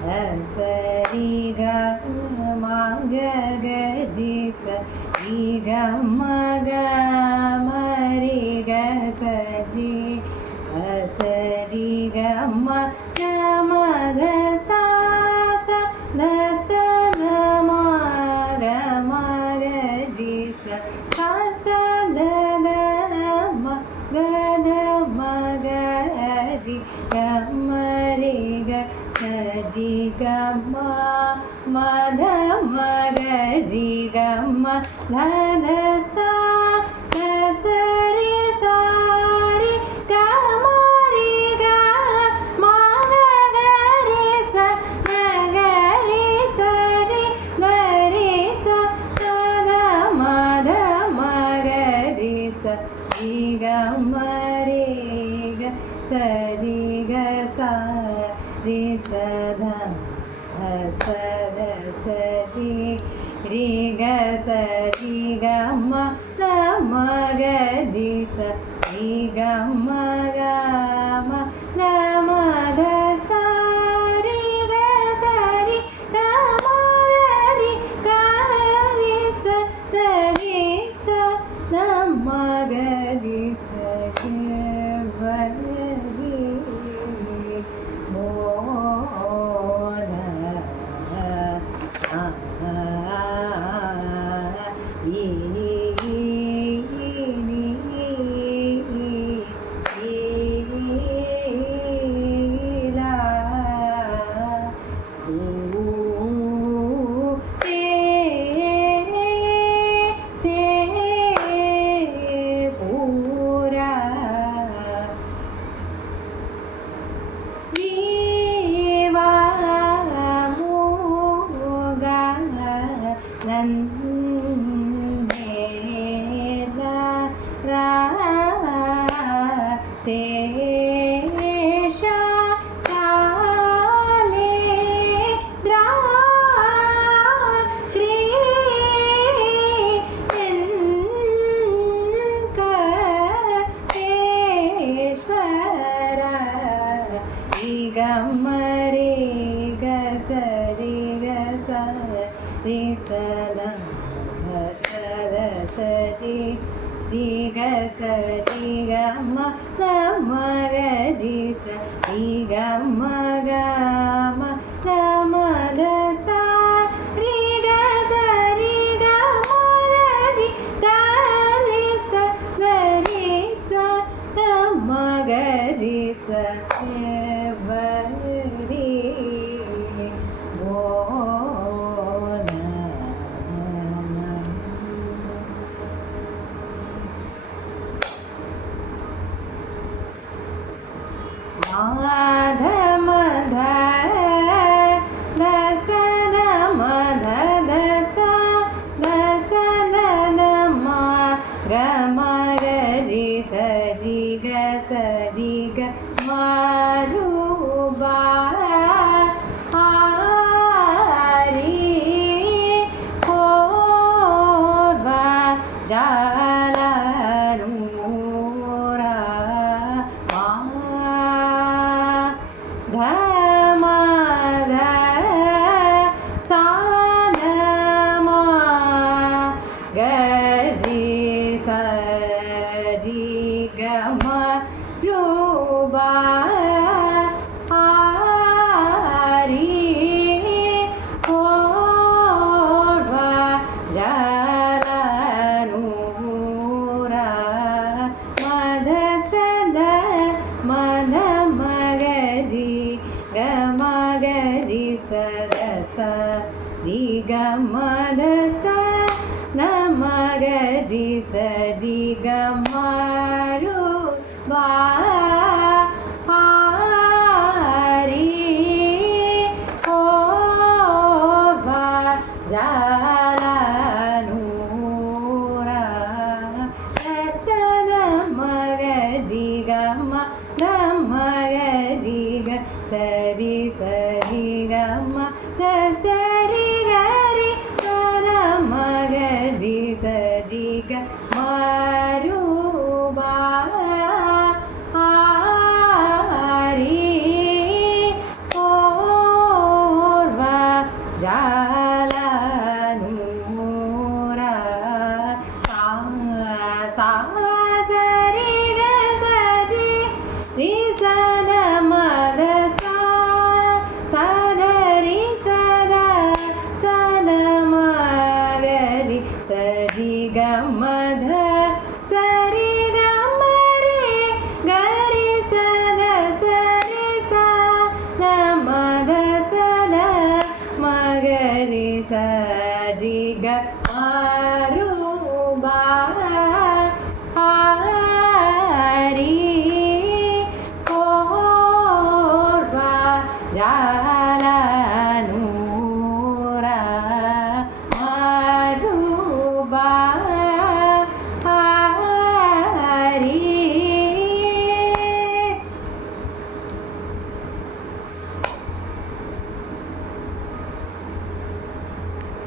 சரி க மக கரி சரி க மக மரி க சரி சரி க மக மத சா ச த ச த மக மக ரி ச ச ச த த ம க த மக ரி க மரி க சரி க ம மத மக ரி க ம த த சா த சரி சாரி க மரி க மக கரி ச மக ரி சரி த ரி ச ச த மத மக ரி ச ரி க மரி க சரி க சா ரி ச த ச த சரி ரி க சரி க ம த மக ரி ச ரி க ம க ம த ம த சா ரி க சரி க ம ரி க ரி ச த ரி ச த ம க ரி ச க வ ரி மோ த இ நீ லா சே பூரா வீவா மூக நந்தேல ரா சேஷ காலே திரா ஸ்ரீ வெங்கடேஸ்வர ரி க ம ரி க சரி க ச ரி ச த ச த சரி ரி க சரி க ம த ம க ரி ச ரி க ம க ம த ம த சா ரி க சரி க ம க ரி க ரி ச த ரி ச த ம க ரி ச வ ரி மோ த மாத மத த ச த மத த ச த ச த த ம க ம க ரி சரி க சரி க ம ரூபா ஆரி கோர்வா ஜாலூரா த ம த சா த ம க ரி ச ரி க ம ரூபா ஆரி கோர்வா ஜாலூரா மத சத மத மக ரி க மக ரி ச த ச ரி க மத ச த மக ரி ச ரி க ம ரூபா ஆரி கோர்வா ஜாலூரா த ச த மக ரி க ம த மக ரி க சரி சரி க ம த சரி க ரி ச த மக ரி சரி க ம ரூபா ஆரி ஓ சா சரி க சரி ரி சத மத சா சதரி சத சத மகரி சரி க மத